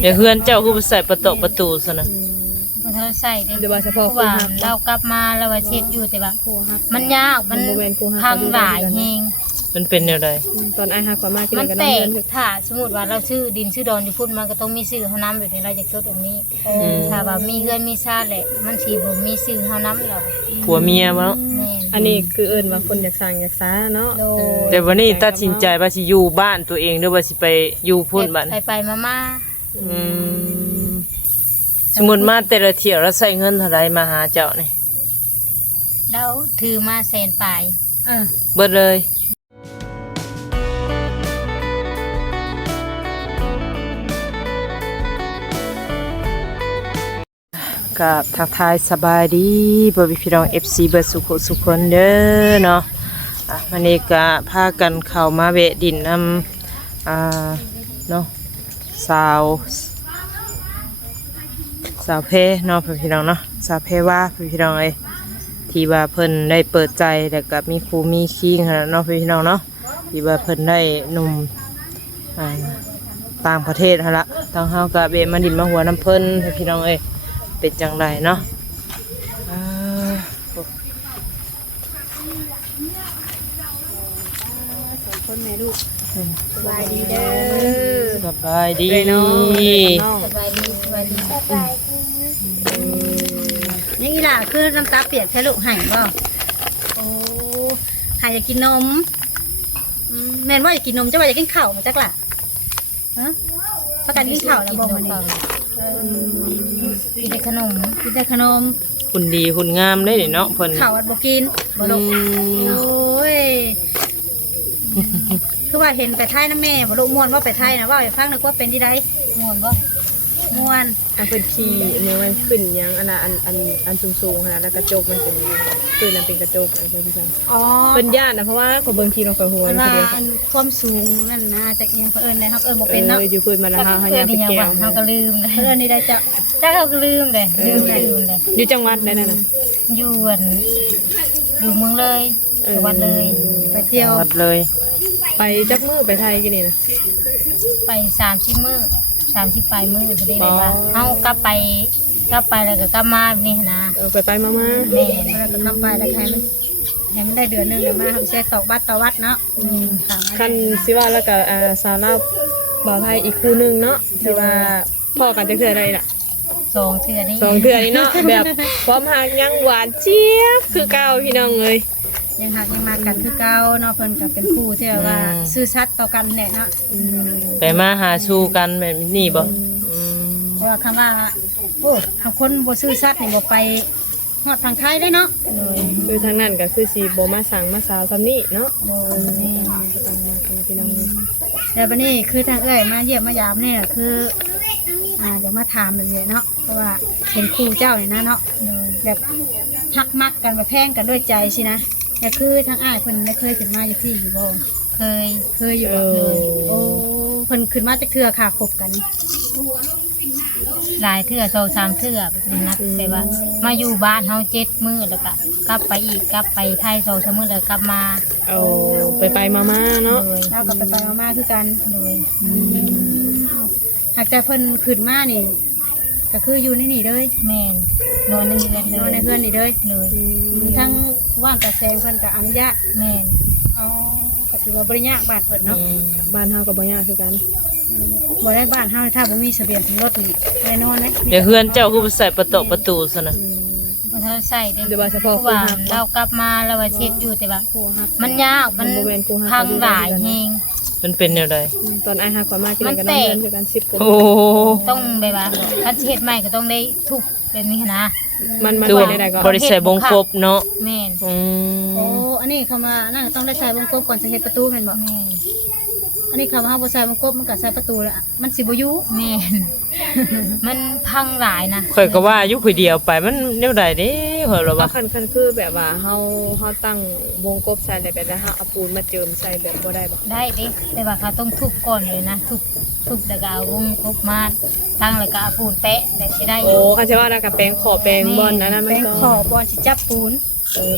เดี๋ยวเพื่อนเจ้าคือใส่ประตูซะนะบ่ทันใส่เด้ เดี๋ยวว่าเฉพาะ ว่าเรากลับมาแล้วว่าเช็ดอยู่แต่ว่ามันยากมันพังหลายแฮง มันเป็นแนวใด ตอนไอ้ฮักกว่ามากิน มัน กัน แต น้ำ ก เงิน ถ้าสมมุติว่าเราชื่อดินชื่อดอนอยู่พุ่นมันก็ต้องมีชื่อเฮานํแบบนี้เราจะจดแบบนี้ถ้าว่ามีเฮือนมีชาติแหละมันสิบ่มีชื่อเฮานํแล้ว ผัวเมียบ่เนาะ แม่น อันนี้คือเอิ้นว่าคนอยากสร้างอยากสาเนาะ โดย แต่วันนี้ตัดสินใจว่าสิอยู่บ้านตัวเองหรือว่าสิไปอยู่พุ่นบ้าน ไปมา อืมสมมุติมาแต่ละเที่ยวแล้วใช้เงินเท่าใดมาหาเจ้านี่ แล้วถือมาแสนปลาย เบิดเลยกับทักทายสบายดีบ่มีพี่น้อง FC เบิดสุขคนเด้อเนาะวันนี้ก็พากันเข้ามาแวะดินนำเนาะสาวเพเนาะพี่น้องเนาะสาวเพว่าพี่น้องเอ้ยที่ว่าเพิ่นได้เปิดใจแล้วก็มีครูมีคิงเนาะพี่น้องเนาะที่ว่าเพิ่นได้หนุ่มต่างประเทศหั่นละทางเฮาก็เวะมาดินมาหัวน้ำเพิ่นพี่น้องเอ้ยเป็นจังไดเนาะคนแม่ลูก สบายดีเด้อ สบายดี เนาะ สบายดี นี่ล่ะคือน้ำตาเปียกแค่ลูกหายบ่โอ้หายอยากกินนมแม่นว่าอยากกินนมจะว่าอยากกินข้าวมาจักล่ะฮะประกันกินข้าวแล้วบ่มื้อนี้ กินแต่ขนม กินแต่ขนม หุ่นดีหุ่นงามได้เนาะเพิ่น ข้าวอัดบ่กินบ่ลูกโอ้ยคือว่าเห็นไปไทยนะแม่บ่ลูกม่วนว่าไปไทยนะว่าให้ฟังนะว่าเป็นที่ใด ม่วนบ่ ม่วน อันเป็นขี่มันขึ้นยังอันสูงๆขนาดแล้วกระจกมันเป็นคือมันเป็นกระจกอะไรพี่จัง อ๋อ เป็นญาตินะเพราะว่าคนเบิ่งทีเราไปหัว เพิ่น เดี ว่า ยว อันความสูงนั่นนะจากอีหยังเพิ่นเอิ้นได้ครับเอิ้นบ่เป็นเนาะ อยู่พื้นมาแล้วเฮาอยาก นี่ เป็น ยัง แก้ ว่าว เฮาก็ลืมเลย เพิ่นเอิ้นนี่ได้จ้ะ จ้าเขาก็ลืมเลยลืมเลย อยู่จังหวัดได้นั่นน่ะ อยู่เมืองเลยจังหวัดเลย ไปเที่ยว วัดเลย ไปจักมือไปไทยกันนี่นะ ไป30 มื้อ30ปลายมื้อพอดีเลยว่าเฮากลับไปแล้วก็กลับมานี่นะ ไปมา แม่ แล้วก็กลับไปแล้วให้มันได้เดือนหนึงเดี๋ยวมาทำเสียตอกบัตรต่อวัดเนาะค่ะ คันสิว่าแล้วก็สาวลาวบ่าวไทยอีกคู่นึงเนาะที่ว่าพ่อกันจะเทื่อได้ล่ะ 2เทื่อนี้ สองเทื่อนี้เนาะแบบความหักยังหวานเจี๊ยบคือเก่าพี่น้องเอ้ย ยังหักยังมากันคือเก่าเนาะเพิ่นก็เป็นคู่ที่แบบว่าซื่อสัตย์ต่อกันแหละเนาะ ไปมาหาสู่กันแบบนี้บ่อืม เพราะว่าคำว่าโอ้ถ้าคนบ่ซื่อสัตย์นี่บ่ไปฮอดทางไทยได้เนาะ คือทางนั้นก็คือสิบ่มาสั่งมาสาวซำนี้เนาะ โดยแม่ ตามมากันพี่น้อง แต่บัดนี้คือทางเอ้ยมาเยี่ยมมายามเนี่ยคืออยากมาถามแบบนี้เนาะเพราะว่าเห็นคู่เจ้านี่นะเนาะแบบฮักมักกันแบบแพงกันด้วยใจสินะแต่คือทางอ้ายเพิ่นได้เคยขึ้นมาอยู่ที่อยู่บ่ เคย อยู่บ่โอ้เพิ่นขึ้นมาจากเทื่อค่ะคบกัน หลายเทื่อ2-3เทื่อแบบนี้นะแต่ว่ามาอยู่บ้านเฮา7มื้อแล้วก็กลับไปอีกกลับไปไทย2-3มื้อแล้วกลับมา เอาไปมาเนาะ โดย แล้วก็ไปมาๆคือกัน โดย หากแต่เพิ่นขึ้นมานี่ก็คืออยู่ในนี่เลย แม่นนอนในเรือน อ เล ยู่ใน ย เพื่อนนี่เลย เลย ทั้งว่านตาแซงเพิ่นก็อนุญาต แม่น อ๋อก็ถือว่าบริยากบ้านเพิ่นเนาะ บ้านเฮาก็บ่ยากคือกัน บ่ได้บ้านเฮาถ้าบ่มีทะเบียนรถนี่แน่นอนเลย เดี๋ยวเพื่อนเจ้าคือใส่ประตูซะนะ บ่ทันใส่เด้ เดี๋ยวว่าเฉ เพ พาะ ราะ คู่ ว่า ฮัก เรากลับมาแล้วว่าเช็ดอยู่แต่ว่า คู่ฮัก มันยากมัน บ่แม่นกูฮัก พังหลายแฮง มันเป็นแนวใด ตอนไอ้ฮักกว่ามากินกัน มันแต น้ำ ก เงินคือกัน10คน โอ้ ต้องแบบว่าถ้าเช็ดใหม่ก็ต้องได้ทุบแบบนี้นะ มัน คือ ไปได้ก็ บริษัทบงกบเนาะ แม่น อื โอ้ ม อันนี้คำว่านั่นต้องได้ใส่วงกบก่อนจะเฮ็ดประตูแม่นบ่ แม่น อันนี้คำว่าเฮาบ่ใส่วงกบมันก็ใส่ประตูแล้วมันสิบ่อยู่ แม่น มันพังหลายนะ ข่อยก็ว่าอยู่ผู้เดียวไปมันแนวใดเด้ข่อยว่า ว่าคันคือแบบว่าเฮาตั้งวงกบใส่แล้วก็จะเฮาเอาปูนมาเจิมใส่แบบบ่ได้บ่ ได้ดิแต่ว่าเขาต้องทุบก่อนเลยนะทุบแล้วก็เอาวงกบมาตั้งแล้วก็เอาปูนแปะแต่สิได้อ โอ้ ยู่ คันจะว่าแล้วก็แปลงขอแปลงบอลนะมัน แป้ง ก็ ขอบบอลสิจับปูน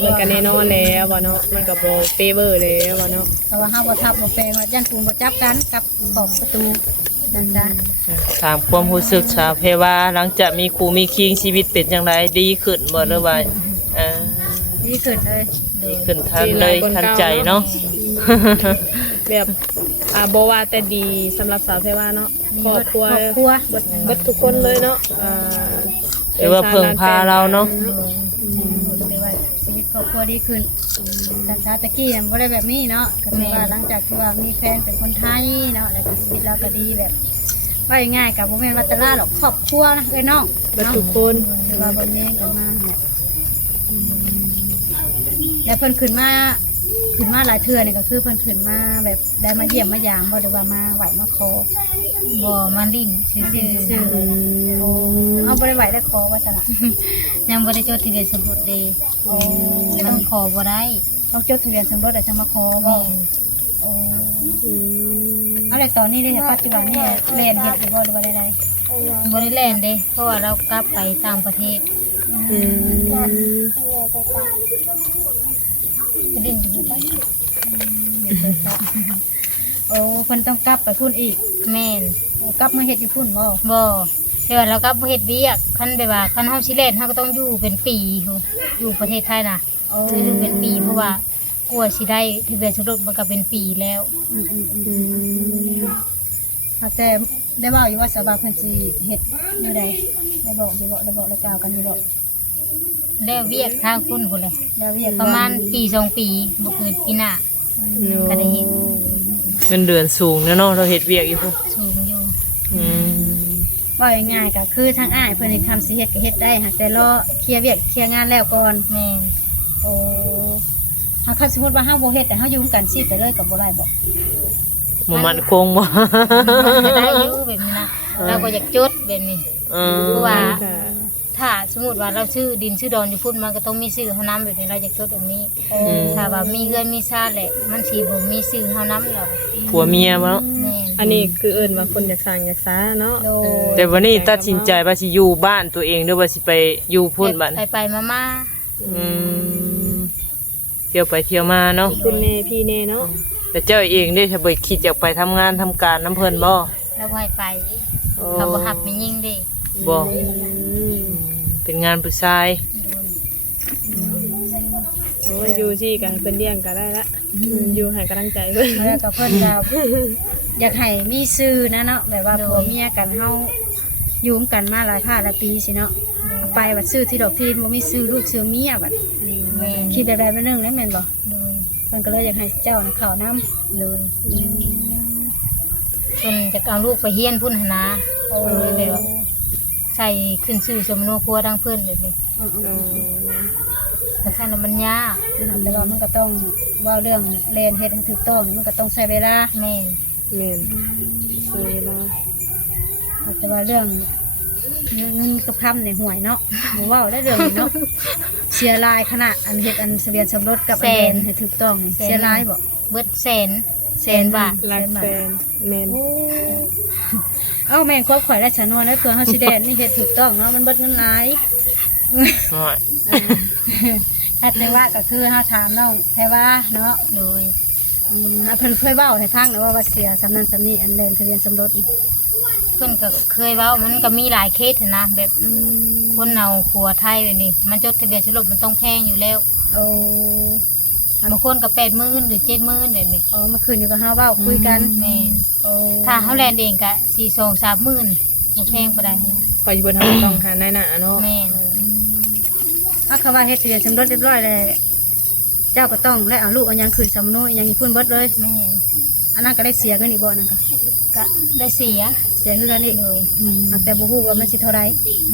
มันก็แน่นอนแล้วบ่เนาะมันก็บ่เปเวอร์แล้วบ่เนาะ แต่ว่าเฮาบ่ทับบ่แปลงว่าย่านปูนบ่จับกันกับขอบประตู นะจ๊ะ ถามความรู้สึกสาวเพวาหลังจากมีครูมีคิงชีวิตเป็นจังไดดีขึ้นบ่หรือว่าา ดีขึ้นเลย ดีขึ้นทันเลยทันใจเนาะ แบบบ่ว่าแต่ดีสำหรับสาวเพว่าเนาะครอบครัว ครอบครัว เบิดทุกคนเลยเนาะหรือว่าเพิ่งพาเราเนาะ หรือว่าชีวิตครอบครัวดีขึ้นแต่ชาตะกี้ยังบ่ได้แบบนี้เนาะก็ถือว่าหลังจากที่ว่ามีแฟนเป็นคนไทยเนาะแล้วก็ชีวิตเราก็ดีแบบว่าง่ายๆกับบ่แม่นว่าแตลาหรอกครอบครัวนะเอ้ยน้อง เบิดทุกคน ถือว่าบ่แม่นกันมาเนี่ยแล้วเพิ่นขึ้นมาหลายเทื่อนี่ก็คือเพิ่นขึ้นมาแบบได้มาเยี่ยมมายามบ่หรือว่ามาไหวมาขอ บ่มาลิ้นซื่ มาดิน อ ซื่อๆโอ้เอาบ่ได้ไหวได้ขอว่าซั่นน่ะ ๆยังบ่ได้จดทะเบียนสมรสเด้ โอ้ ต้องขอบ่ได้ ต้องจดทะเบียนสมรสได้จังมาขอบ่ แม่น โอ้เอาแล้วตอนนี้ได้ปัจจุบันนี่เรียนเฮ็ดอยู่บ่หรือว่าใด บ่ได้แล่นเด้เพราะว่าเรากลับไปต่างประเทศ อืม ไปลิ้นอยู่ไป ๆโอ้เพิ่นต้องกลับไปพุ่นอีก แม่น โอ้กลับมาเฮ็ดอยู่พุ่นบ่ บ่แต่ว่าเรากลับบ่เฮ็ดเวียกคันแบบว่าคันเฮาสิเล่นเฮาก็ต้องอยู่เป็นปีอยู่ประเทศไทยน่ะ โอ้ คืออยู่เป็นปีเพราะว่ากลัวสิได้ทะเบียนสมรสมันก็เป็นปีแล้ว อืม แต่ได้บอกอยู่ว่าสาวบาเพิ่นสิเฮ็ดมื้อใดได้บอกอยู่บ่ได้บอกได้กล่าวกันอยู่บ่ แล้วเวียกทางคุณพุ่นเลย แล้วเวียก ประมาณปี2ปีบ่เกินปีหน้า ก็ได้เห็น เงินเดือนสูงเนาะเราเฮ็ดเวียกอยู่พุ่น สูงอยู่ อืม ว่าง่ายๆก็คือทางอ้ายเพิ่นนี่คำสิเฮ็ดก็เฮ็ดได้หากแต่รอเคลียร์เวียกเคลียร์งานแล้วก่อน แม่น โอ้หากสมมุติว่าเฮาบ่เฮ็ดแต่เฮาอยู่กันสิไปเลยก็บ่ได้บ่ บ่มันคงบ่ ก็ได้อยู่แบบนี้นะเราก็อยากจดแบบนี้ เอ เพราะ อ ว่า ก็ ถ้าสมมติว่าเราชื่อดินชื่อดอนอยู่พุ่นมันก็ต้องมีชื่อเฮานํแบบนี้เราอยากจดแบบนี้ ถ้าว่ามีเงินมีชาติแหละมันสิบ่มีชื่อเฮานํดอก ผัวเมียบ่เนาะ แม่น อันนี้คือเอิ้นว่าคนอยากสร้างอยากสาเนาะ โด แต่วันนี้ตัดสินใจว่าสิอยู่บ้านตัวเองหรือว่าสิไปอยู่พุ่นบ้าน ไปๆมา อืมเที่ยวไปเที่ยวมาเนาะ คุณแน่พี่แน่เนาะ แต่เจ้าเองได้ถ้าบ่คิดอยากไปทำงานทำการน้ำเพิ่นบ่ ๆแล้วบ่ให้ไปเขาบ่ฮับไม่ยิ่งเด้ บ่ อืม เป็นงานผู้ชาย โอ้ยอยู่ที่กันเพิ่นเลี้ยงก็ได้ละอยู่ให้กำลังใจเพิ่น แล้วก็เพิ่นก็อยากให้มีชื่อนะเนาะแบบว่าผัวเมียกันเฮาอยู่กันมาหลายหลายปีสิเนาะไปบัดชื่อที่ดอกที่ดินบ่มีชื่อลูกชื่อเมียบัด แม่น คิดแบบใดแบบหนึงแล้วแม่นบ่ โดย เพิ่นก็เลยอยากให้เจ้าน่ะเข้านำ เลยเพิ่นจะเอาลูกไปเฮียนพุ่นหนนะโอ้ยแบบว่าใส่ขึ้นชื่อสมโนครัวดังเพิ่นแบบนี้ อ๋อ แต่ซั่นน่ะมันยาก แต่ว่ามันก็ต้องเว่าเรื่องเรียนเฮ็ดให้ถูกต้องนี่มันก็ต้องใช้เวลา แม่น แม่นใช่ละ แต่ว่าเรื่องเงินกับคำในห่วยเนาะบ่เว้าได้เรื่องนี้เนาะเสียรายขนาดอันเฮ็ดอันทะเบียนสมรสกับอันเรียนให้ถูกต้องนี่เสียรายบ่ เบิดแสนบาท รักแฟนแม่น เอ้าแม่งครอบข่อยได้ฉันนวนแล้วเพื่อเฮาสิแดนนี่เฮ็ดถูกต้องเนาะมันเบิดเงินหลาย น้อย ถ้าแต่ว่าก็คือเฮาถามน้องแค่ว่าเนาะ โดย เพิ่นเคยเว้าให้ฟังนะว่าเสียสำนั้นสำนี้อันเรียนทะเบียนสมรสนี่ เพิ่นก็เคยเว้ามันก็มีหลายเคสหั้นนะแบบ อืม คนเอาผัวไทยแบบนี้มันจดทะเบียนสมรสมันต้องแพงอยู่แล้ว โอ้ บางคนก็80,000หรือ70,000แบบนี้ อ๋อเมื่อคืนอยู่กับเฮาเว้าคุยกัน แม่น โอ้ ถ้าเฮาแลนเองก็42-30,000บ่แพงปานใดหั้นนะ คอยอยู่บนทางต้องหาหน้าหนาเนาะ แม่น ถ้าเขาว่าเฮ็ดทะเบียนสมรสเรียบร้อยแล้วเจ้าก็ต้องได้เอาลูกเอาหยังคืนสำนุอหยังอีพุ่นเบิดเลย แม่น อันนั้นก็ได้เสียเงินอีกบ่นั่นก็ ก็ได้เสีย เสียคือกันอีก เลย แต่บ่ฮู้ว่ามันสิเท่าใด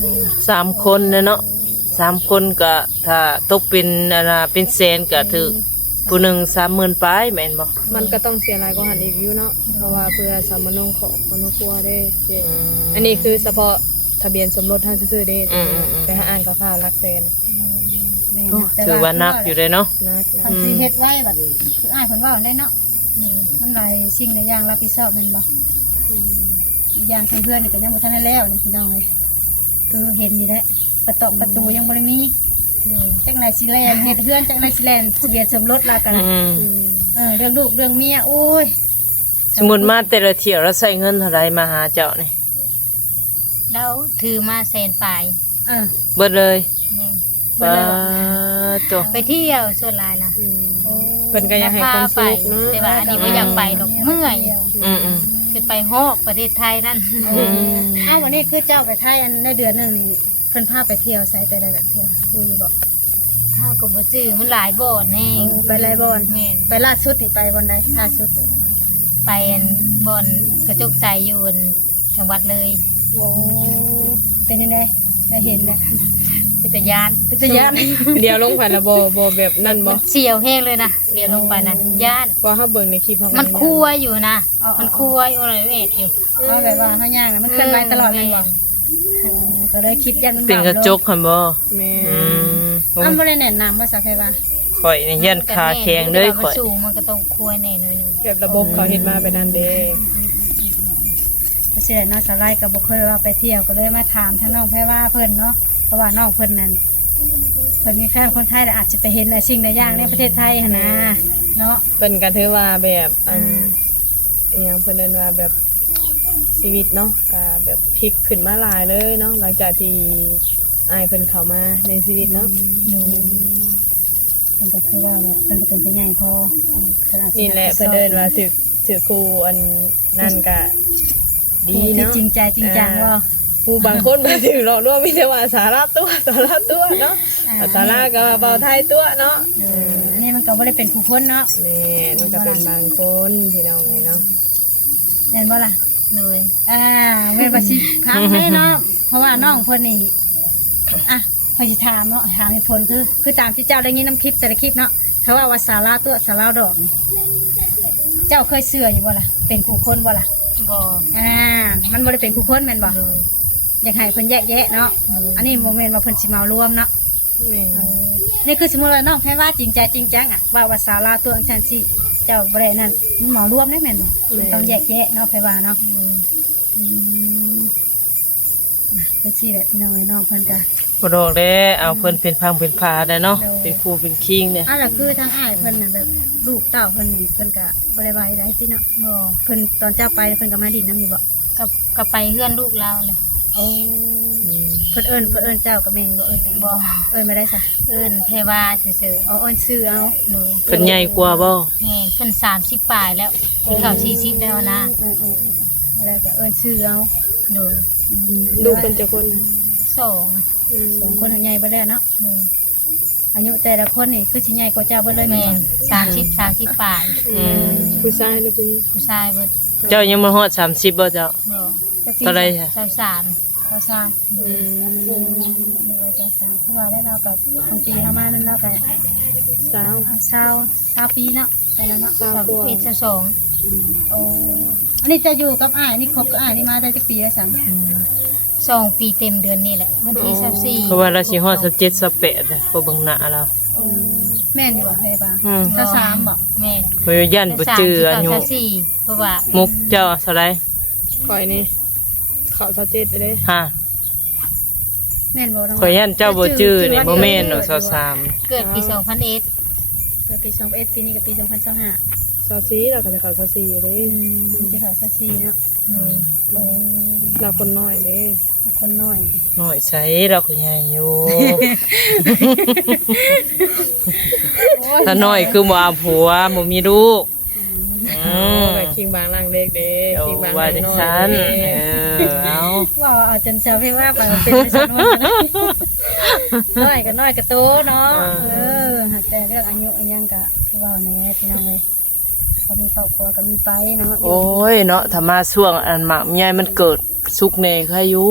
แม่น 3 คนเนาะ3 คนก็ถ้าตกเป็นอันน่ะเป็นแสนก็ถือผู้หนึง30,000ปลายแม่นบ่ มันก็ต้องเสียรายก็หันอีกอยู่เนาะเพราะว่าเพื่อสามนงของคนครัวได้เจ๊ ม อันนี้คือเฉพาะทะเบียนสมรสท่านซื่อๆเด้ อืม แต่ถ้าอ่านก็ค่าหลักแสน แม่ โอ้ถือว่านักอยู่เลยเนาะ นัก ทำสิเฮ็ดไว้บัดคืออ้ายเพิ่นว่าได้เนาะมันหลายสิ่งหลายอย่างรับผิดชอบแม่นบ่อีกอย่างทางเพื่อนนี่ก็ยังบ่ทันได้แล้วนี่พี่น้องเอ้ยคือเห็นนี่แหละประตูยังบ่ได้มี เลย จังไดสิแลนเฮ็ดเฮือนจังไดสิแลนทะเบียนสมรสลากัน อืม อืม เรื่องลูกเรื่องเมียโอ้ย สมมุติมาแต่ละเที่ยวแล้วใช้เงินเท่าไหร่มาหาเจ้านี่ แล้วถือมาแสนปลาย เออ เบิดเลย แม่น ป้าตัว ไปเที่ยวส่วนหลายนะ อืมเพิ่นก็อยากให้ความ ไป สุขเนาะ แต่ว่าอันนี้บ่อยากไปดอกเมื่อย อืม ขึ้นไปฮอบประเทศไทยนั่น อ้าววันนี้คือเจ้าไปไทยอันในเดือนหนึงนี่เพิ่นพาไปเที่ยวไสแต่ละเที่ยวปุ้ยบอก ถ้าก็บ่จื้อมันหลายบ่อนแน่ โอ้ไปหลายบอน แม่น ไปล่าสุดนี่ไปบอนใดล่าสุด ไปอันบ่อนกระจกใสอยู่อันจังหวัดเลย โอ้เป็นยังไงได้เห็นนะ เป็นตะยาน เป็นตะยาน เดี๋ยวลงไปแล้วบ่แบบนั่นบ่ มันเสียวแห้งเลยนะเดี๋ยวลงไปนะย่าน เพราะเฮาเบิ่งในคลิปเฮา มั มัน คั่วอยู่นะมันคั่วอยู่อะไรเอ็ดอยู่ เอาแบบว่าเขาย่างนะมันเคลื่อนไหวตลอดเลยบ่ก็เลยคิดยันมัน เป็นกระจกหั่นบ่ แม่ อืม อันบ่ได้แนะนำว่าสักแค่ว่า ข่อยนี่ยันขาแข็งเลย มัน ข่อย สูงมันก็ต้องคั่วแน่หน่อยหนึง แบบระบบเขาเฮ็ดมาไปนั่นเด้ ไม่ใช่น้องสาวไล่ก็บ่เคยว่าไปเที่ยวก็เลยมาถามทางน้องแพรว่าเพิ่นเนาะเพราะว่าน้องเพิ่นนั่นเพิ่นมีแฟนคนไทยแต่อาจจะไปเห็นหลายสิ่งหลายอย่างในประเทศไทยหั้นนะเนาะ เพิ่นก็ถือว่าแบบอีหยังเพิ่นเอิ้นว่าแบบชีวิตเนาะก็แบบพลิกขึ้นมาหลายเลยเนาะหลังจากที่อายเพิ่นเข้ามาในชีวิตเนาะ เพิ่นก็คือว่าแบบเพิ่นก็เป็นผู้ใหญ่พอขนาด นี่แหละเพิ่นเดินว่าถือครูอันนั่นก็ดี ที่ เนาะ จริงใจจริงจังว่า ผู้บางคนมาถึงหลอกลวงมีแต่ว่าสาระตัวเนาะสาระก็ว่าเบาไทยตัวเนาะ อันนี้มันก็บ่ได้เป็นผู้คนเนาะ แม่มันก็เป็นบางคนที่น้องไงเนาะ แม่นบ่ล่ะ เลย แม่นบ่สิถามเลยเนาะเพราะว่าน้องเพิ่นนี่อ่ะพอยสิถามเนาะถามเหตุผลคือตามที่เจ้าได้ยินน้ำคลิปแต่ละคลิปเนาะเขาว่าสาราตัวสาราดอกนี่เจ้าเคยเชื่ออยู่บ่ล่ะเป็นผู้คนบ่ล่ะ บ่ มันบ่ได้เป็นผู้คนแม่นบ่ เลย อยากให้เพิ่นแยกแยะเนาะอันนี้บ่แม่นว่าเพิ่นสิเมารวมเนาะ แม่ นี่คือสมมุติว่าน้องแพ้ว่าจริงใจจริงจังอ่ะว่าสาราตัวอังชันสิเจ้าบ่ได้นั่นมันเหมารวมได้แม่นบ่มันต้องแยกแยะเนาะแพ้ว่าเนาะอืมเพิ่นสิแหละพี่น้องไอ้น้องเพิ่นก็ บ่ดอกเด้เอาเพิ่นเป็นพังเป็นพาได้เนาะเป็นครูเป็นคิงเนี่ย อ่ะแล้วคือทางอ้ายเพิ่นน่ะแบบลูกเต้าเพิ่นนี่เพิ่นก็บ่ได้ว่าได้ติเนาะ บ่ เพิ่นตอนเจ้าไปเพิ่นก็มาดินน้ำอยู่บ่ ก็ไปเฮือนลูกเราเลย โอ้เพิ่นเอิ้นเจ้ากับแม่อยู่บ่เอิ้นแม่ บ่ เอิ้นไม่ได้ซะ เอิ้นเพว่าซื่อ เอาเอิ้นชื่อเอา ๆเลย เพิ่นใหญ่กว่าบ่ แม่นเพิ่น30ปลายแล้วสิเข้า40แล้วนะ แล้วก็เอิ้นชื่อเอา เลย ดูเป็นจะคนนะ สอง สองคนใหญ่บ่แล้วเนาะ เลย อายุแต่ละคนนี่คือสิใหญ่กว่าเจ้าเบิดเลยแม่ แม่ น น30ปลาย ผู้ชายหรือผู้หญิง ผู้ชายเบิด เจ้ายังบ่ฮอด30บ่เจ้า บ่ เท่าไหร่ค่ะ 23 เราสร้างเราจะสร้างเพราะว่าแล้วเรากับบางปีทำมานั้นเรากับ สาว ชาวปีเนาะแต่ละเนาะ สาวกว่า 21 22 โอ้อันนี้จะอยู่กับอ้ายนี่คบกับอ้ายนี่มาได้จักปีแล้วสั่ง 2 ปีเต็มเดือนนี่แหละวันที่24 เพราะว่าเราสิฮอด27 28เด้อบ่เบิ่งหน้าเรา แม่นอยู่บ่เฮ้ยป่ะ อืม ชาวสามบ่ แม่น บ่ยันบ่จื้ออายุ 24เพราะว่า มุกเจ้าเท่าไหร่ คอยนี่เขาชัดเจนเลย ฮะ แม่นบ่น้อง ข่อยยันเจ้าบ่จื้อนี่บ่แม่นดอก23 เกิดปี 2001 เกิดปี21ปีนี้กับปี2025 ซาซีเราก็จะเขาซาซีเลย ที่เขา24เนาะโอ้ เราคนน้อยเลย คนน้อย น้อยใสเราก็ใหญ่อยู่ ถ้าน้อยคือบ่เอาผัวบ่มีลูกแบบคิงบางล่างเล็กเด้ เอา คิงบาง ว่า ล่าง จัง น้อย ซั่น เด้ เอา ว่าเอาจนเจ้าพี่ว่าไปเป็นไปสนวนนะน้อยก็น้อยก็โตเนาะแต่เรื่องอายุอันยังก็คือว่าแน่พี่น้องเลยพอมีครอบครัวก็มีไปเนาะ โอ้ยเนาะถ้ามาช่วงอันหมากใหญ่มันเกิดสุกแน่ใครอยู่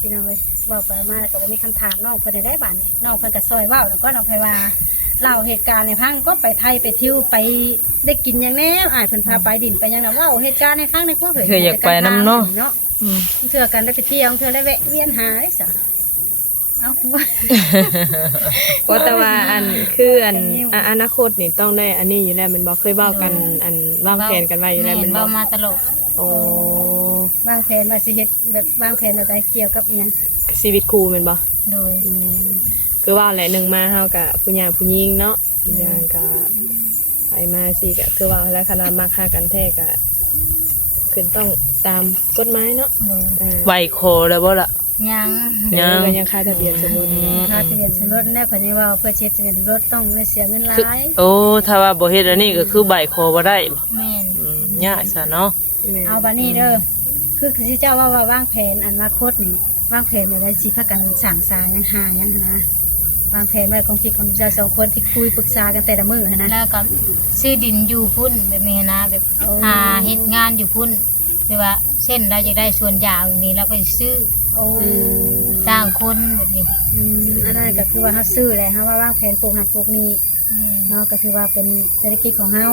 พี่น้องเลยว่าไปมาแล้วก็บ่มีคำถามน้องเพิ่นได้บ้านนี่น้องเพิ่นก็ซอยเว้าแล้วก็น้องไผว่าเล่าเหตุการณ์ในพังก็ไปไทยไปเที่ยวไปได้กินอย่างแน่อ้ายเพิ่นพาไปดินไปอย่างนั้นเว้าเหตุการณ์ในพังในพวกเพิ่น เธออยากไปน้ำเนาะ เทื่อกันได้ไปเที่ยวเทื่อได้แวะเวียนหาได้ซะเอา เพราะแต่ว่าอันคืออันอนาคตนี่ต้องได้อันนี้อยู่แล้วมันบอกเคยเบ้ากันอันวางแผนกันไว้อยู่แล้ว แม่ มัน น บอ เว้าก มาตลอด โอ้ วางแผนว่าสิเฮ็ดแบบวางแผนอะไรเกี่ยวกับอีหยัง ชีวิตครูแมันบ่ โดย คือว่าแหละหนึ่งมาเฮากับผู้หญิงผู้หญิงเนาะอีกอย่างก็ ไปมาสิก็คือว่าแล้วคณะมักหากันแท้ก็ขึ้นต้องตามกฎหมายเนาะ โดย ใบโคแล้วบ่ล่ะ ยัง ยัง ก็ยังค่าทะเบียนสมมุติ ค่าทะเบียนสมรสแน่เพิ่นยังว่าเพื่อเช็ดทะเบียนสมรสต้องได้เสียเงินหลาย โอ้ถ้าว่าบ่เฮ็ดอันนี้ก็คือใบโคบ่ได้บ่ แม่น ยากซะเนาะ แม่ เอาบัดนี้เด้อคือสิเจ้าว่าวางแผนอนาคตนี่วางแผนแบบใดสิพากันสร้างสายังหายังหั้นนะวางแผนไว้ของพี่ของเจ้าสองคนที่คุยปรึกษากันแต่ละมื้อหั้นนะ แล้วก็ซื้อดินอยู่พุ่นแบบนี้นะแบบ โอ้ หาเฮ็ดงานอยู่พุ่นแบบว่าเช่นเราอยากได้ส่วนยาวแบบนี้เราก็ซื้อ โอ้ จ้างคนแบบนี้ อันนั้นก็คือว่าเฮาซื้อแหละเฮาว่าวางแผนปลูกหักปลูกนี้ แม่น เนาะก็ถือว่าเป็นเศรษฐกิจของเฮา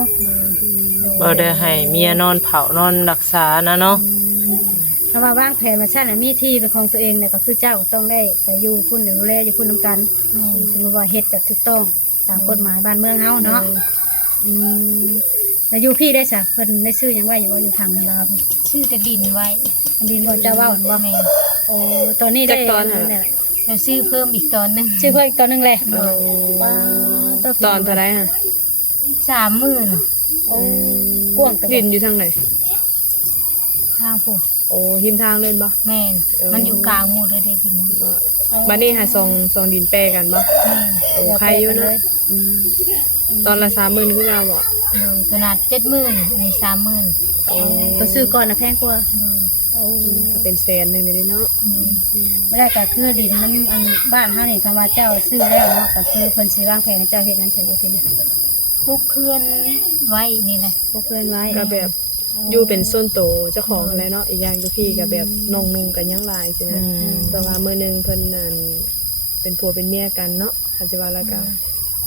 บ่ได้ให้เมียนอนเผานอนรักษานะเนาะ ถ้าว่าวางแผนมาชั้นมีที่เป็นของตัวเองเนี่ยก็คือเจ้าก็ต้องได้ไปอยู่พุ่นหรือดูแลอยู่พุ่นนํกัน แม่น สมมติว่าเฮ็ดแบบถูกต้องตามกฎหมายบ้านเมืองเฮาเนาะอืมแล้วอยู่พี่ได้ซะเพิ่นได้ซื้อหยังไว้อยู่ว่าอยู่ทางลาวพุ่น ซื้อแต่ดินไว้ อันดินบ่เจ้าเว้าหั่นบ่ แม่น โอ้ตอนนี้ได้นั่นแหละ แล้วซื้อเพิ่มอีกตอนหนึง ชื่อเพิ่นอีกตอนหนึงแหละ โดย ว้า ตอนเท่าไรฮะ 30,000 โอ้กว้างแต่ ดินอยู่ทางไหน ทางผู้ โอ้หิมทางเล่นบ่ แม่นมันอยู่กลางหมู่เลยได้ดินนะ บ่บัดนี้หาซองดินแปรกันบ่ แม่น โอ้ใครอยู่เนาะอืมตอนละ30,000คือเราบ่ โดยตัวนัด70,000อันนี้30,000 โอ้ ตัวซื้อก่อนน่ะแพงกว่า โดย โอ้ ก็เป็นแสนหนึงเลยเนาะ ไม่ได้ก็คือดินมันอันบ้านเฮานี่คำว่าเจ้าซื้อแล้วเนาะก็คือเพิ่นสิวางแผนให้เจ้าเฮ็ดหยังเฉยอยู่เพิ่น พวกเคลื่อนไว้นี่แหละ พวกเพิ่นไว้ ก็แบบอยู่เป็นส้นโตเจ้าของอะไรเนาะอีกอย่างก็พี่ก็แบบน้องนุ่งกันยังหลายสินะเพราะว่ามื้อหนึงเพิ่นนั่นเป็นผัวเป็นเมียกันเนาะคันสิว่าแล้วก็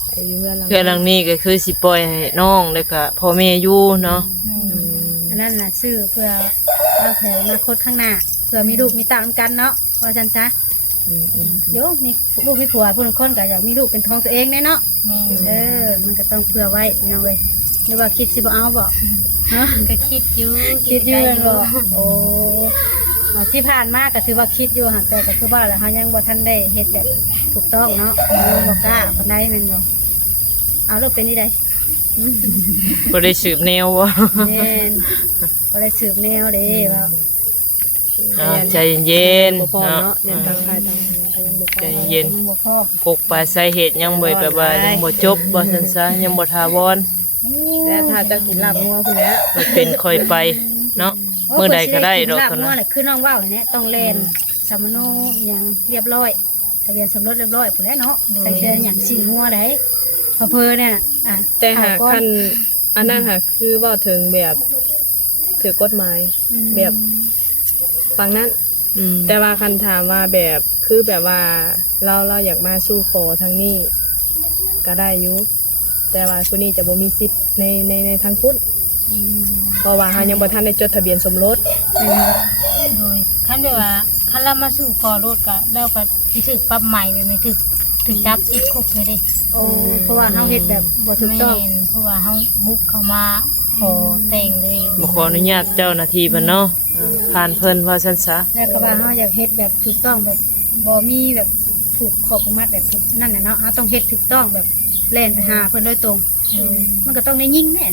ไปอยู่เรือนหลัง เทื่อหลังนี้ก็คือสิปล่อยให้น้องแล้วก็พ่อแม่อยู่เนาะ อันนั้นน่ะซื้อเพื่อวางแผนอนาคตข้างหน้าเพื่อมีลูกมีเต้ากันเนาะว่าซั่นซะโยมีลูกมีผัวผู้คนก็อยากมีลูกเป็นท้องตัวเองแน่เนาะ แม่ มันก็ต้องเผื่อไว้พี่น้องเว้ยหรือว่าคิดสิบ่เอาบ่ฮะ ก็คิดอยู่ คิดอยู่ ได้ แม่นบ่โอ้ที่ผ่านมาก็ถือว่าคิดอยู่หั่นแต่ก็คือว่าแหละเฮายังบ่ทันได้เฮ็ดแบบถูกต้องเนาะบ่กล้าปานใดแม่นบ่เอาลูกเป็นนี่ได้ บ่ได้สืบแนวบ่ แม่นบ่ได้สืบแนวเด้ว่า ใจเย็น บ่พอ เนาะ เนาะเรียนต่างฝ่ายต่างก็ยังบ่พอ ใจเย็น บ่พอ กกไปสาเหตุยังบ่แบบว่ายังบ่จบบ่ซั่นซะยังบ่ทาวร และถ้าจะกินลาบงัวพุ่นแหละ มันเป็นค่อยไปเนาะมื้อใดก็ได้ดอก ค คน น นะ น่ะคือน้องว่าวเนี่ยต้องเล่นสามโนอย่างเรียบร้อยทะเบียนสมรสเรียบร้อยพุ่นแหล้วเนาะใส่เสื้ออย่างสิ่งงัวได้เพอๆเนี่ยอ่ะ แต่หาก เอก่อ คันอันนั้นหากคือเว้าถึงแบบถือกฎหมาย อืม แบบฟังนั้น อืม แต่ว่าคันถามว่าแบบคือแบบว่าเราอยากมาสู้ขอทางนี้ก็ได้อยู่แต่ว่าคนนี้จะบ่มีสิทธิ์ในทางคุณ อืม เพราะว่าเฮายังบ่ทันได้จดทะเบียนสมรส โดยคันแบบว่าคันเรามาสู่คอรถก็แล้วก็สิถึกปรับใหม่แบบนี้ถึกจับติดคุกเลยเดิ โอ้เพราะว่าเฮาเฮ็ดแบบบ่ถูกต้อง แม่นเพราะว่าเฮาบุกเข้ามาขอแต่งเลย บ่ขออนุญาตเจ้าหน้าที่เพิ่นเนาะผ่านเพิ่นว่าซั่นซะ แล้วก็ว่าเฮาอยากเฮ็ดแบบถูกต้องแบบบ่มีแบบถูกขอบประมาทแบบถูกนั่นน่ะเนาะเฮาต้องเฮ็ดถูกต้องแบบแล่นไปหาเพิ่นโดยตรง มันก็ต้องได้ยิงแน่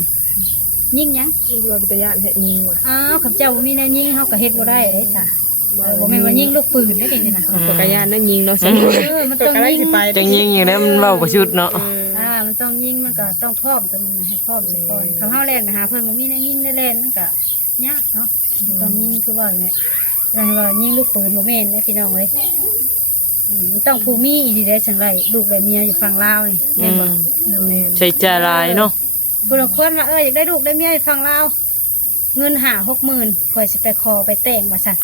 ยิงหยัง นี่ว่าเป็นตาย่านเฮ็ดยิงว่ะ อ้าวข้าเจ้าบ่มีแนวยิงเฮาก็เฮ็ดบ่ได้เด้ซะบ่แม่นว่ายิงลูกปืนได้นี่นะ ปกย่านนั่นยิงเนาะสมมุติ มันต้องยิง สิไป จังยิงอย่างนั้นมันเว้าบ่ชุดเนาะ มันต้องยิงมันก็ต้องพร้อมตัวนึงนะให้พร้อมซะก่อนคำเฮาแล่นไปหาเพิ่นบ่มีแนวยิงได้แล่นมันก็ยากเนาะต้องยิงคือว่าแหละว่ายิงลูกปืนบ่แม่นนะพี่น้องเอ้ยมันต้องผู้มีอีหลีได้จังไรลูกและเมียอยู่ฝั่งลาวนี่แม่นบ่ ใช้จ่ายหลายเนาะ ผู้ละคนว่าอยากได้ลูกได้เมียอยู่ฝั่งลาวเงิน60,000ข่อยสิไปขอไปแต่งว่าซั่น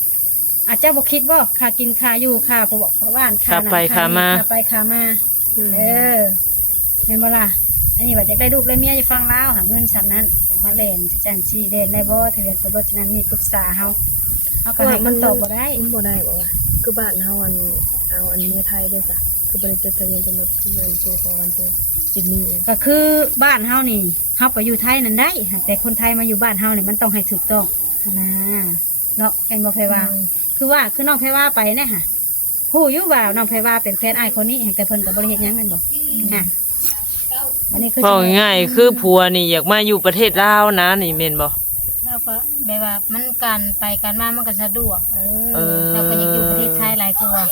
อาจจะบ่คิดว่าค่ากินค่าอยู่ค่าผู้บอกบ้านค่าน้ำค่าไปค่ามาเห็นบ่ล่ะอันนี้ว่าอยากได้ลูกได้เมียอยู่ฝั่งลาวหาเงินสำนั้นอยากมาเล่นจังซี่เล่นได้บ่ทะเบียนสมรสฉะนั้นนี่ปรึกษาเฮาก็ให้มันตอบบ่ได้ บ่ได้บ่ว่าคือบ้านเฮาอันเอาอันเมียไทยเด้อซะคือบ่ได้จดทะเบียนสมรสคือเงินสู่ขอกันคือจินนี่เอง ก็คือบ้านเฮานี่เฮาไปอยู่ไทยนั่นได้แต่คนไทยมาอยู่บ้านเฮานี่มันต้องให้ถูกต้องนะเนาะแอนบ่ไผว่าคือน้องไผว่าไปเนี่ยค่ะฮู้อยู่ว่าน้องไผว่าเป็นแฟนอ้ายคนนี้แต่เพิ่นก็บ่ได้เฮ็ดหยังแม่นบ่ฮะ วันนี้คือ เว้าง่ายๆคือผัวนี่อยากมาอยู่ประเทศลาวนะนี่แม่นบ่ แล้วก็แบบว่ามันการไปการมามันก็สะดวก เออ เราก็อยากอยู่ประเทศไทยหลายกว่า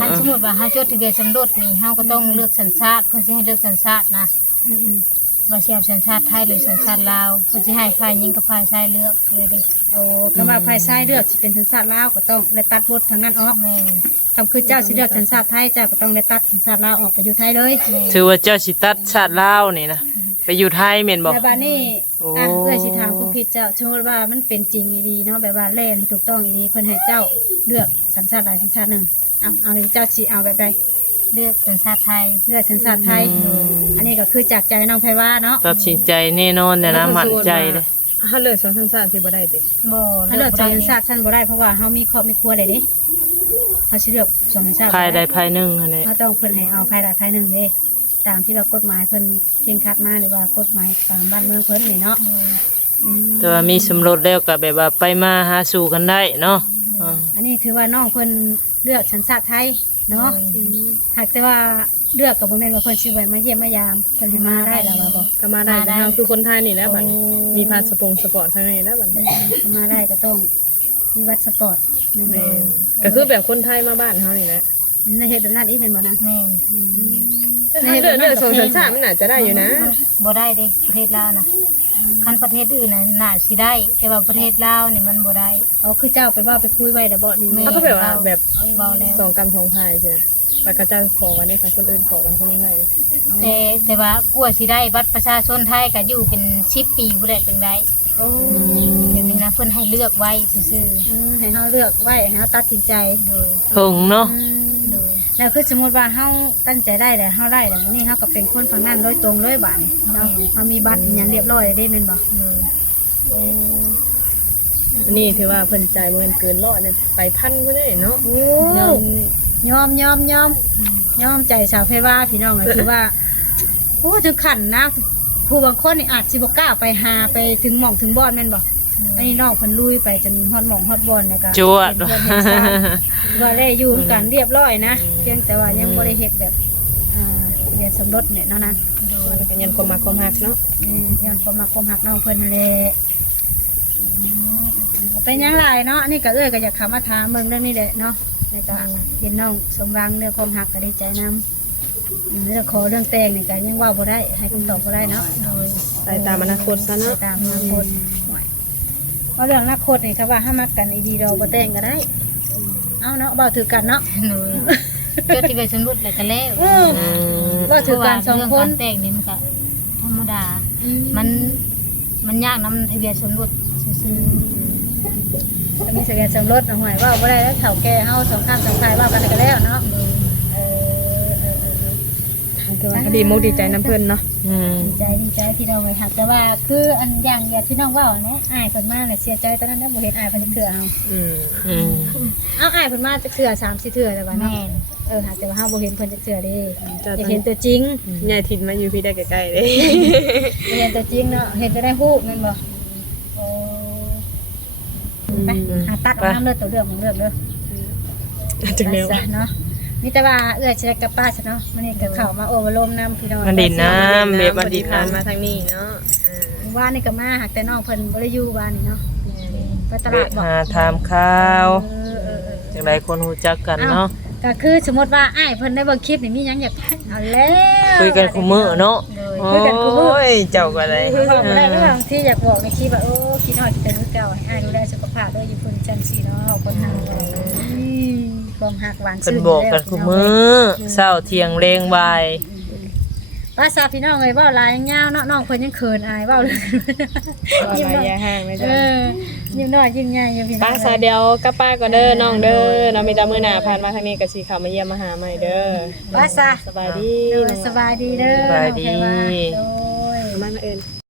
ถ้าสมมติว่าเฮาจดทะเบียนสมรสนี่เฮาก็ต้องเลือกสัญชาติเพื่อสิให้เลือกสัญชาตินะ อืม ว่าสิเอาสัญชาติไทยหรือสัญชาติลาวเพื่อสิให้ฝ่ายหญิงกับฝ่ายชายเลือกเลยเด้ ๆโอ้คำว่าภายใต้เลือกสิเป็นสัญชาติลาวก็ต้องได้ตัดบททางนั้นออก แม่น คำคือเจ้าสิเลือกสัญชาติไทยเจ้าก็ต้องได้ตัดสัญชาติลาวออกไปอยู่ไทยเลย แม่น ถือว่าเจ้าสิตัดชาติลาวนี่นะไปอยู่ไทยแม่นบ่ แต่บัดนี้ โอ้ เอ้ยสิถามคุณผิดเจ้าสมมติว่ามันเป็นจริงอีดีเนาะแบบว่าแล่นให้ถูกต้องอีดีเพิ่นให้เจ้าเลือกสัญชาติใดสัญชาติหนึ่งเอาให้เจ้าสิเอาแบบใด เลือกสัญชาติไทย เลือกสัญชาติไทยอันนี้ก็คือจากใจน้องไพว่าเนาะ ตัดสินใจแน่นอนเนี่ยนะมั่นใจเลย ถ้าเลือกสองสัญชาติสิบ่ได้ติ บ่ ถ้าเลือกสองสัญชาติฉันบ่ได้เพราะว่าเฮามีครอบมีครัวได้เด้เฮาสิเลือกสองสัญชาติ ภายใดภายหนึ่งอันนี้ เฮาต้องเพิ่นให้เอาภายใดภายหนึ่งเด้ตามที่ว่ากฎหมายเพิ่นเข่งครัดมาหรือว่ากฎหมายตามบ้านเมืองเพิ่นนี่เนาะอืม แต่ว่ามีสมรสแล้วก็แบบว่าไปมาหาสู่กันได้เนาะอ่า อันนี้ถือว่าน้องเพิ่นเลือกสัญชาติไทยเนาะหากแต่ว่าเลือกกับบ่แม่นว่าเพิ่นสิไว้มาเยี่ยมมายามเพิ่นให้มาได้แล้วว่าบ่ ก็มาได้แต่เฮาคือคนไทยนี่แหล้วบัดนี้มีพาสปงสปอร์ตทางนี้แล้วบัดนี้ ถ้ามาได้ก็ต้องมีวัดสปอร์ต แม่นก็คือแบบคนไทยมาบ้านเฮานี่แหละ ในเฮ็ดแบบนั้นอีกแม่นบ่นะ แม่น ถ้าเลือกสองสัญชาติมันน่าจะได้อยู่นะ บ่ได้เด้ประเทศลาวนะคันประเทศอื่นน่ะน่าสิได้ แต่ว่าประเทศลาวนี่มันบ่ได้ อ๋อคือเจ้าไปเว้าไปคุยไว้แล้วบ่นี่ แม่ แม่ เขาก็แบบว่าแบบ เบาแล้ว สองกรรมสองพายใช่ไหมแล้วก็จะขอกันนี่ค่ะคนอื่นขอกันคนนี้ไหน แต่ว่ากลัวสิได้บัตรประชาชนไทยก็อยู่เป็น10 ปีบ่ได้จังได๋ โอ้ เดี๋ยวนี้นะเพิ่นให้เลือกไว้ซื่อ ให้เฮาเลือกไว้ให้เฮาตัดสินใจ ๆโดย หงเนาะ โดย แล้วคือสมมุติว่าเฮาตั้งใจได้แล้วเฮาได้แล้ววันนี้เฮาก็เป็นคนฝั่งนั้นโดยตรงเลยบาดนี้เนาะเฮามีบัตรอหยังเรียบร้อยแล้วเด้แม่นบ่ โดย อันนี้ถือว่าเพิ่นจ่ายเงินเกินร้อยเนี่ยไปพันก็ได้เนาะ โอ้ยอมใจสาวเพว่าพี่น้องเลยคือว่าโอ้ถึงขันนะผู้บางคนนี่อาจสิบ่กล้าไปหาไปถึงหม่องถึงบอนแม่นบ่อันนี้น้องเพิ่นลุยไปจนฮอดหม่องฮอดบอนแล้วก็ จวด เห็นเพิ่นเห็นซ่านว่าได้อยู่ด้วยกันเรียบร้อยนะเพียงแต่ว่ายังบ่ได้เฮ็ดแบบเรียนสมรสเนี่ยเนาะนะ แล้วก็ยันความมาความหักเนาะ ย้อนความมักความหักน้องเพิ่นนั่นแหละเป็นหยังหลายเนาะอันนี้ก็ก็อยากเข้ามาถามเบิ่งเรื่องนี้แหละเนาะแล้วก็เห็นน้องสมหวังเรื่องความหักก็ดีใจนำเรื่องขอเรื่องแต่งนี่ก็ยังเว่าบ่ได้ให้คำตอบบ่ได้เนาะโดย ไปตามอนาคตซะเนาะ ตามอนาคตเพราะเรื่องอนาคตนี่ครับว่าถ้ามักกันดีๆเราบ่แต่งก็ได้เอาเนาะเบาถือกันเนาะ โดยก็ที่ไปสมรสแล้วก็แล้ว เบาถือกันสองคน เรื่องการแต่งนี่มันก็ธรรมดา มันยากนำทะเบียนสมรสซื่อ ถ้ามีสัญญาสมรสเอาหวยว่าบ่ได้แล้วเฒ่าแก่เฮาสองข้างสองฝ่ายว่ากันก็แล้วเนาะเออ ถือว่าก็ดีมุกดีใจน้ำเพิ่นเนาะ อืม ดีใจที่เราไปหักแต่ว่าคืออันอย่างที่น้องว่าเนี่ยอายเพิ่นมาเลยเสียใจตอนนั้นนะบ่เห็นอายเพิ่นจะเถื่อเอา อืม อืม เอาอายเพิ่นมาจะเถื่อ3-4เถื่อแต่ว่า ๆ เนาะ แม่น หากแต่ว่าเฮาบ่เห็นเพิ่นจะเถื่อเด้ เจ้า จะ ต้อง เห็นตัวจริง ยายทินมาอยู่พี่ได้ใกล้ๆเลย เห็นตัวจริงเนาะเห็นแต่ได้ฮู้แม่นบ่โอ้ไปหาตัดเอาน้ำเลือดตัวเรื่องของเรื่องเด้อ จังแนว ไปซะเนาะมีแต่ว่าสิได้กลับป้าซะเนาะมื้อนี้ก็เข้ามาโอเวอร์ลมน้ำพี่น้อง มันดินน้ำเบบมันดิน ผ่าน น้ำ มาทางนี้เนาะ ว่านี่ก็มาหากแต่น้องเพิ่นบ่ได้อยู่บ้านนี่เนาะไปตลาดบ่ หาถามข่าว เออ จังไดคนรู้จักกันเนาะ ก็คือสมมติว่าอ้ายเพิ่นได้เบิ่งคลิปนี่มีหยังอยากเอาแล้ว คุยกันคุมื้อเนาะ โดย โอ้ยเจ้าก็ได้ บอกบ่ได้ระหว่างที่อยากบอกในคลิปว่าโอ้คิดฮอดคิดถึงเก่าให้อ้ายดูแลสุขภาพด้วยอยู่เพิ่นจังซี่เนาะคนหักความหักหวาน เพิ่น ชื่น บอกกันคุมื้อเช้าเที่ยงแลงบ่าย ภาษาพี่น้องเอ้ยเว้าหลายยาวเนาะน้องเพิ่นยังเขินอายเว้าเลย ยิ้มระยะห่างเลยจ้ะ ยิ้มน้อยยิ้มใหญ่อยู่พี่น้ ป้า อง ซาเดียวกับป้าก่อนเด้อน้องเด้อน้องมีแตามื้อหน้าผ่านมาทางนี้ก็สิเข้ามาเยี่ยมมาหาใหม่เด้อ ภาษา สบายดี สบายดีเด้อ สบายดี น้องไผว่าโดย มาเอิ้น